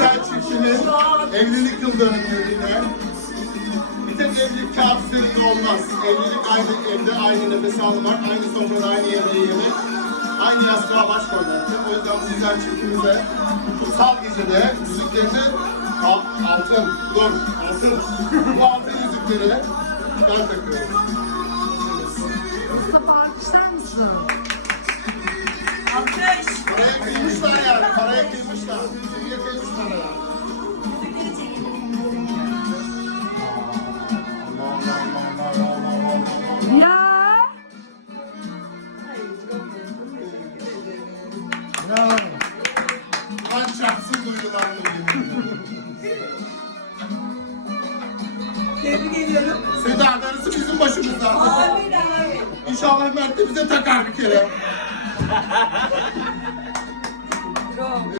Mert'in evlilik yıl dönümlerine. Bir tek evlilik kağıt olmaz. Evlilik aynı evde, aynı nefes almak, aynı sofrada aynı yemeği yemek, aynı yastığa baş koymak. O yüzden bu güzel çiftimize kutsal gecede yüzüklerini Al- altın, dur, altın. Bu altın yüzükleri ben takıyorum. Mustafa alkışlar mısın? Bravo. Ançaksız duyulan Tebrik ediyorum. Seda darısı bizim başımızda. Amin amin. İnşallah Mert de bize takar bir kere.